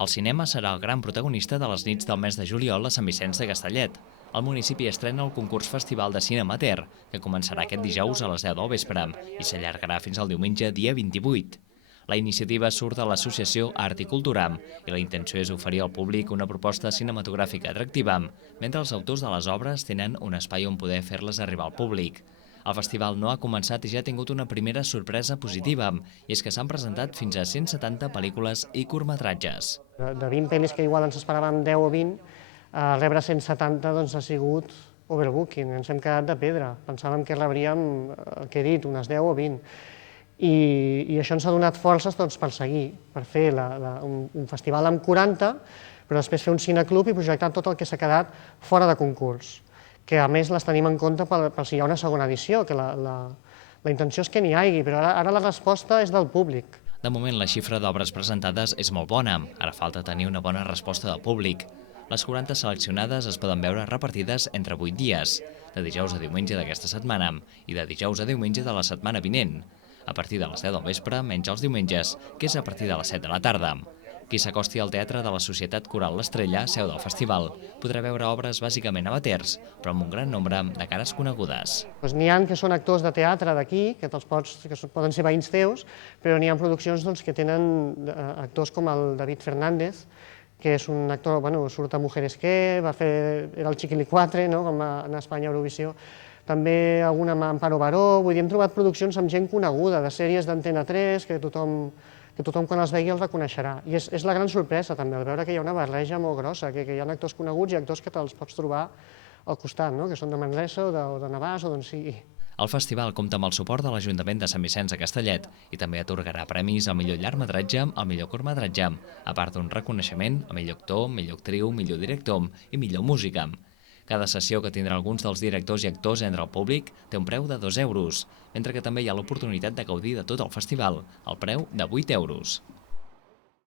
El cinema serà el gran protagonista de les nits del mes de juliol a Sant Vicenç de Castellet. El municipi estrena el concurs Festival de Cinema Ter, que començarà aquest dijous a les 10 del vespre i s'allargarà fins al diumenge dia 28. La iniciativa surt de l'associació Art i Cultura i la intenció és oferir al públic una proposta cinematogràfica atractiva, mentre els autors de les obres tenen un espai on poder fer-les arribar al públic. El festival no ha començat i ja ha tingut una primera sorpresa positiva, i és que s'han presentat fins a 170 pel·lícules i curtmetratges. De 20 pel·lis que igual ens esperàvem 10 o 20, rebre 170 doncs, ha sigut overbooking, ens hem quedat de pedra. Pensàvem que rebríem, el que he dit, unes 10 o 20. I això ens ha donat forces per seguir, per fer un festival amb 40, però després fer un cineclub i projectar tot el que s'ha quedat fora de concurs, que a més les tenim en compte per si hi ha una segona edició, que la intenció és que n'hi hagi, però ara la resposta és del públic. De moment, la xifra d'obres presentades és molt bona. Ara falta tenir una bona resposta del públic. Les 40 seleccionades es poden veure repartides entre 8 dies, de dijous a diumenge d'aquesta setmana i de dijous a diumenge de la setmana vinent, a partir de les 10 del vespre, menys els diumenges, que és a partir de les 7 de la tarda. Qui s'acosti al teatre de la Societat Coral L'Estrella, seu del festival, podrà veure obres bàsicament amateurs, però amb un gran nombre de cares conegudes. N'hi ha que són actors de teatre d'aquí, que poden ser veïns teus, però n'hi ha produccions que tenen actors com el David Fernández, que és un actor, surt a Mujeres que, era el Chiquilicuatre, com a Espanya Eurovisió, també alguna amb Amparo Baró, vull dir, hem trobat produccions amb gent coneguda, de sèries d'Antena 3, que tothom quan les vegi el reconeixerà. I és la gran sorpresa també, al veure que hi ha una barreja molt grossa, que hi ha actors coneguts i actors que te'ls pots trobar al costat, que són de Manresa o de Navàs o d'on sigui. El festival compta amb el suport de l'Ajuntament de Sant Vicenç de Castellet i també atorgarà premis al millor llargmetratge, al millor curtmetratge, a part d'un reconeixement a millor actor, millor actriu, millor director i millor música. Cada sessió, que tindrà alguns dels directors i actors entre el públic, té un preu de 2 euros, mentre que també hi ha l'oportunitat de gaudir de tot el festival, al preu de 8 euros.